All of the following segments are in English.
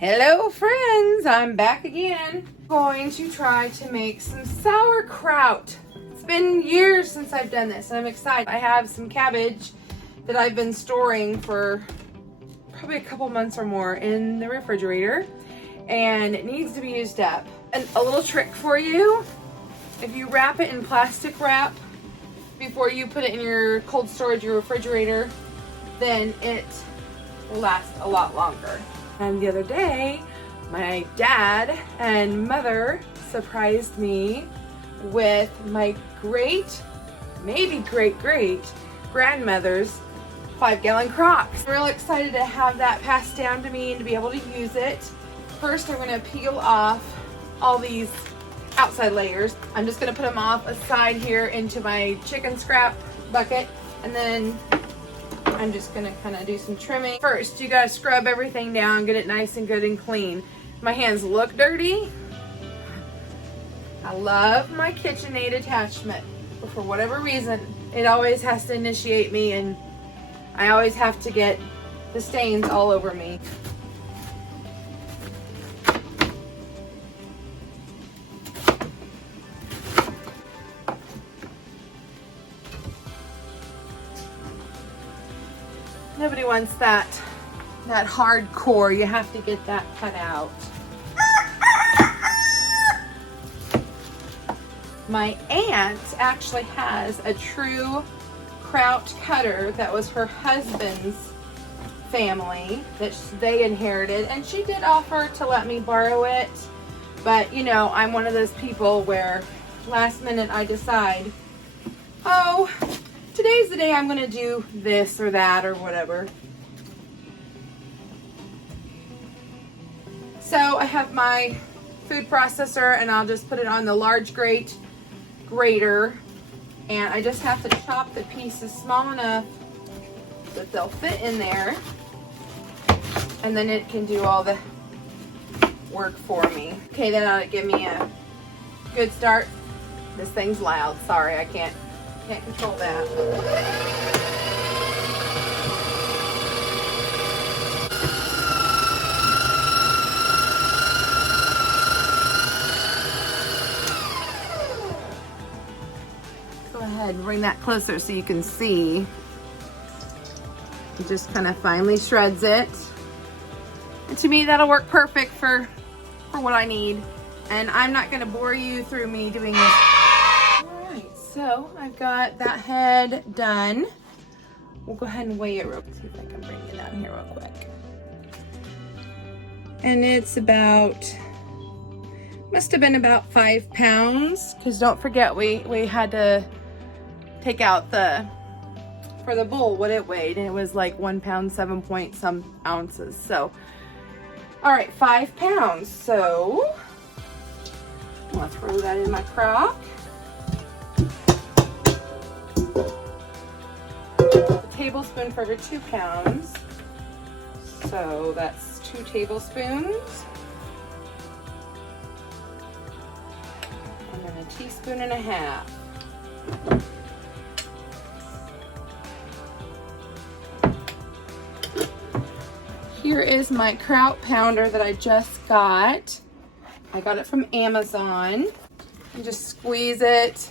Hello friends, I'm back again. I'm going to try to make some sauerkraut. It's been years since I've done this and I'm excited. I have some cabbage that I've been storing for probably a couple months or more in the refrigerator and it needs to be used up. And a little trick for you, if you wrap it in plastic wrap before you put it in your cold storage, your refrigerator, then it will last a lot longer. And the other day, my dad and mother surprised me with my maybe great grandmother's 5-gallon crock. I'm real excited to have that passed down to me and to be able to use it. First, I'm gonna peel off all these outside layers. I'm just gonna put them off aside here into my chicken scrap bucket, and then I'm just gonna kind of do some trimming. First, you gotta scrub everything down, get it nice and good and clean. My hands look dirty. I love my KitchenAid attachment, but for whatever reason, it always has to initiate me and I always have to get the stains all over me. Nobody wants that hardcore. You have to get that cut out. My aunt actually has a true kraut cutter that was her husband's family that they inherited, and she did offer to let me borrow it, but you know, I'm one of those people where last minute I decide, oh, today's the day I'm gonna do this or that or whatever. So I have my food processor and I'll just put it on the large grater, and I just have to chop the pieces small enough that they'll fit in there, and then it can do all the work for me. Okay, then that'll give me a good start. This thing's loud, sorry, I can't control that. Go ahead and bring that closer so you can see. It just kind of finely shreds it. And to me, that'll work perfect for what I need. And I'm not gonna bore you through me doing this. So I've got that head done. We'll go ahead and weigh it real quick. See if I can bring it down here real quick. And it's must have been about 5 pounds. Because don't forget, we had to take out for the bowl what it weighed. And it was like 1 pound, 7 point some ounces. So, all right, 5 pounds. So I'll throw that in my crock. A tablespoon for every 2 pounds. So that's 2 tablespoons. And then 1.5 teaspoons. Here is my kraut pounder that I just got. I got it from Amazon. You just squeeze it.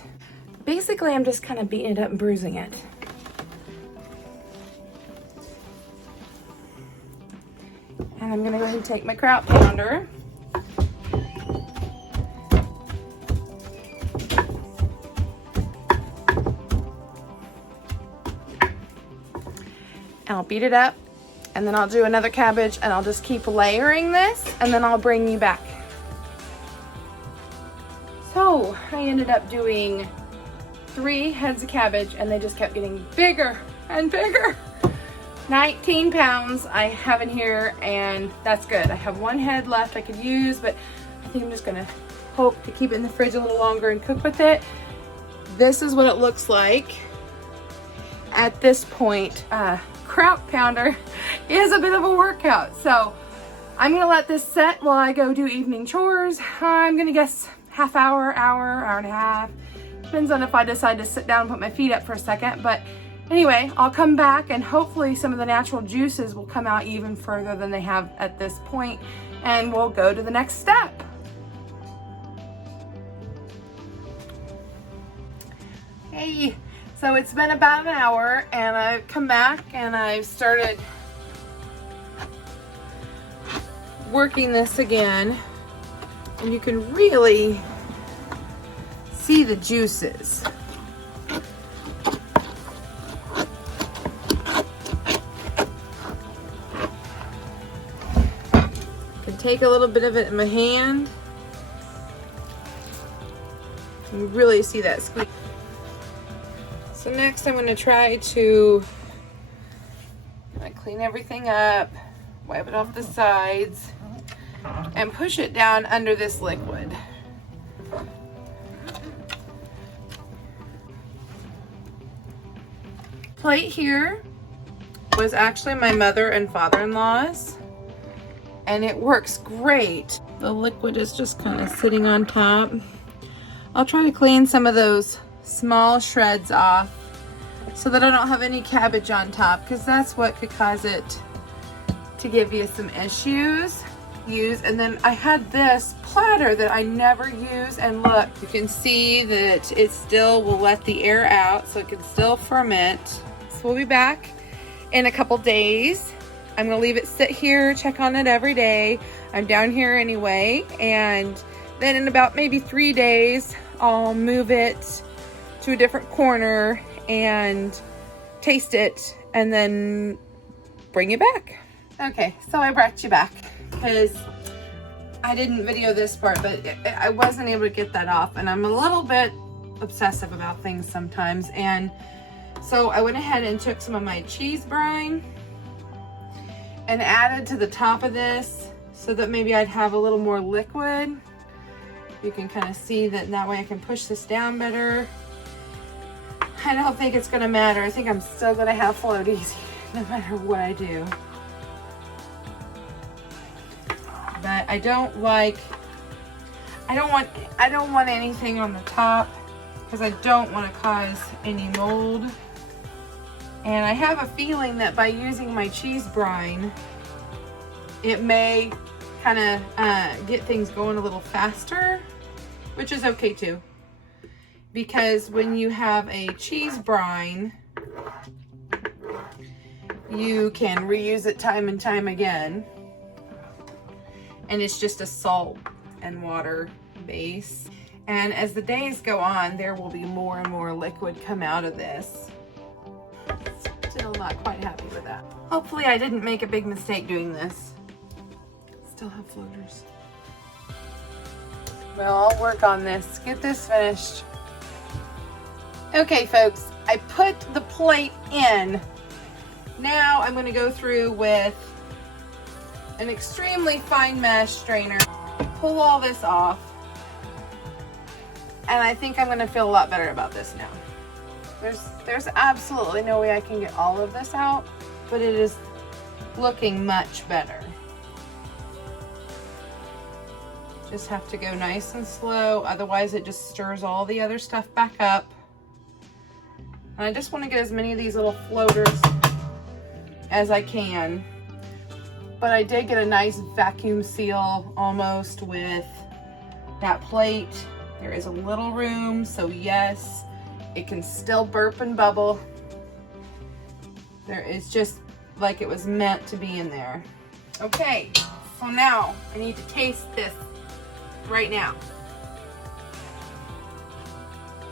Basically, I'm just kind of beating it up and bruising it. And I'm gonna go ahead and take my kraut pounder. And I'll beat it up, and then I'll do another cabbage, and I'll just keep layering this, and then I'll bring you back. So I ended up doing 3 heads of cabbage, and they just kept getting bigger and bigger. 19 pounds I have in here, and that's good. I have 1 head left I could use, but I think I'm just gonna hope to keep it in the fridge a little longer and cook with it. This is what it looks like at this point. Kraut pounder is a bit of a workout, so I'm gonna let this set while I go do evening chores. I'm gonna guess half hour and a half. Depends on if I decide to sit down and put my feet up for a second, but Anyway, I'll come back and hopefully some of the natural juices will come out even further than they have at this point, and we'll go to the next step. Hey, so it's been about an hour and I've come back and I've started working this again, and you can really see the juices. Take a little bit of it in my hand. You really see that squeeze. So next I'm going to try to clean everything up, wipe it off the sides, and push it down under this liquid. Plate here was actually my mother and father-in-law's, and it works great. The liquid is just kind of sitting on top. I'll try to clean some of those small shreds off so that I don't have any cabbage on top, because that's what could cause it to give you some issues. And then I had this platter that I never use, and look, you can see that it still will let the air out, so it can still ferment. So we'll be back in a couple days. I'm gonna leave it sit here, check on it every day. I'm down here anyway, and then in about maybe 3 days, I'll move it to a different corner and taste it, and then bring it back. Okay, so I brought you back because I didn't video this part, but I wasn't able to get that off, and I'm a little bit obsessive about things sometimes. And so I went ahead and took some of my cheese brine and added to the top of this so that maybe I'd have a little more liquid. You can kind of see that way I can push this down better. I don't think it's gonna matter. I think I'm still gonna have floaties no matter what I do. But I don't want anything on the top because I don't want to cause any mold. And I have a feeling that by using my cheese brine, it may kind of get things going a little faster, which is okay too. Because when you have a cheese brine, you can reuse it time and time again. And it's just a salt and water base. And as the days go on, there will be more and more liquid come out of this. Still not quite happy with that. Hopefully I didn't make a big mistake doing this. Still have floaters. Well, I'll work on this, get this finished. Okay folks, I put the plate in. Now I'm gonna go through with an extremely fine mesh strainer, pull all this off, and I think I'm gonna feel a lot better about this now. There's absolutely no way I can get all of this out, but it is looking much better. Just have to go nice and slow, otherwise it just stirs all the other stuff back up. And I just want to get as many of these little floaters as I can. But I did get a nice vacuum seal almost with that plate. There is a little room, so yes, it can still burp and bubble. There is just like it was meant to be in there. Okay, so now I need to taste this right now.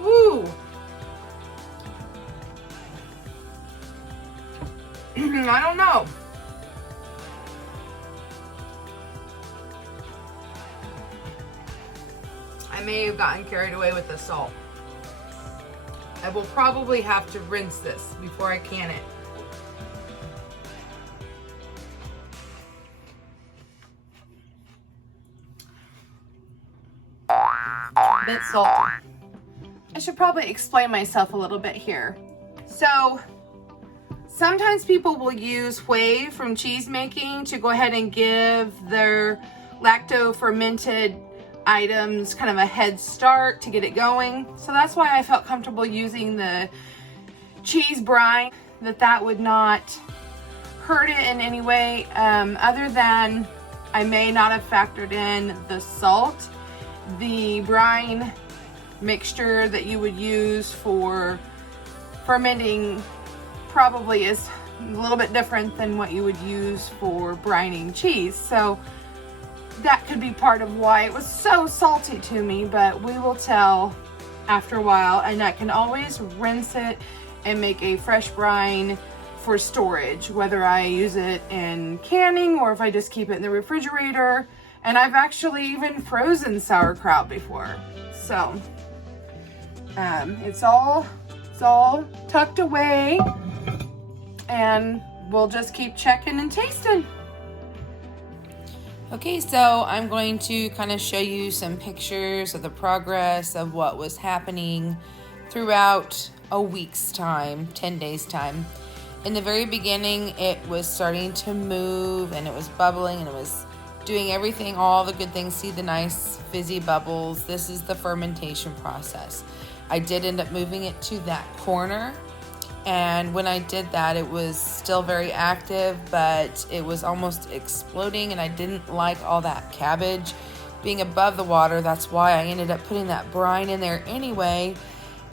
Woo! I don't know. I may have gotten carried away with the salt. I will probably have to rinse this before I can it. A bit salty. I should probably explain myself a little bit here. So, sometimes people will use whey from cheese making to go ahead and give their lacto fermented items kind of a head start to get it going. So that's why I felt comfortable using the cheese brine, that would not hurt it in any way, other than I may not have factored in the salt. The brine mixture that you would use for fermenting probably is a little bit different than what you would use for brining cheese. So that could be part of why it was so salty to me, but we will tell after a while. And I can always rinse it and make a fresh brine for storage, whether I use it in canning or if I just keep it in the refrigerator. And I've actually even frozen sauerkraut before. So it's all tucked away, and we'll just keep checking and tasting. Okay, so I'm going to kind of show you some pictures of the progress of what was happening throughout a week's time, 10 days time. In the very beginning, it was starting to move and it was bubbling and it was doing everything, all the good things. See the nice fizzy bubbles. This is the fermentation process. I did end up moving it to that corner, and when I did that, it was still very active, but it was almost exploding, and I didn't like all that cabbage being above the water. That's why I ended up putting that brine in there anyway,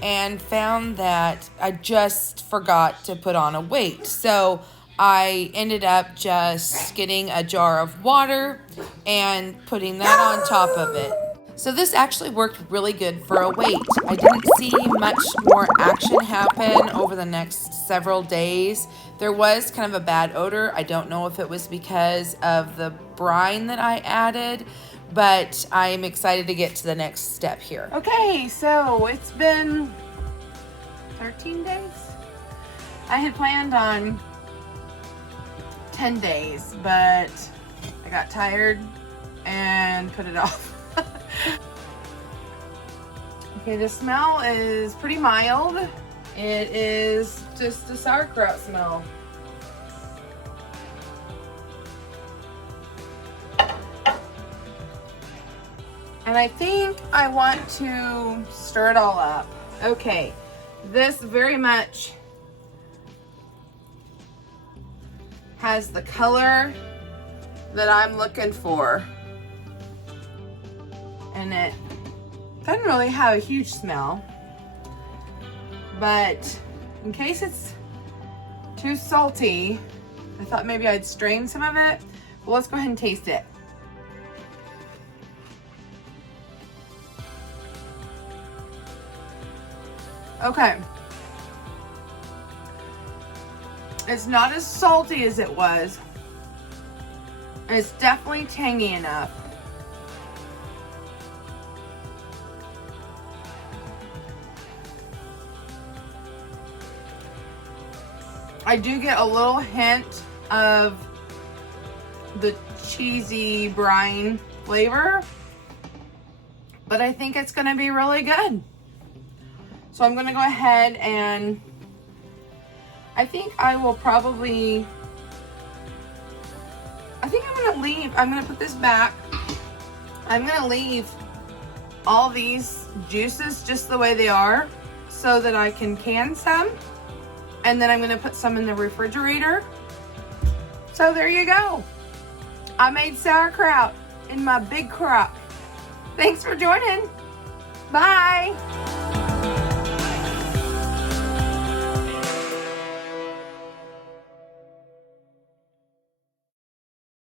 and found that I just forgot to put on a weight. So I ended up just getting a jar of water and putting that on top of it. So this actually worked really good for a weight. I didn't see much more action happen over the next several days. There was kind of a bad odor. I don't know if it was because of the brine that I added, but I'm excited to get to the next step here. Okay, so it's been 13 days. I had planned on 10 days, but I got tired and put it off. Okay, the smell is pretty mild. It is just a sauerkraut smell. And I think I want to stir it all up. Okay, this very much has the color that I'm looking for. And it doesn't really have a huge smell, but in case it's too salty, I thought maybe I'd strain some of it. Well, let's go ahead and taste it. Okay. It's not as salty as it was. It's definitely tangy enough. I do get a little hint of the cheesy brine flavor, but I think it's going to be really good. So I'm going to go ahead and I think I will probably, I'm going to put this back. I'm going to leave all these juices just the way they are so that I can can some. And then I'm going to put some in the refrigerator. So there you go. I made sauerkraut in my big crock. Thanks for joining. Bye.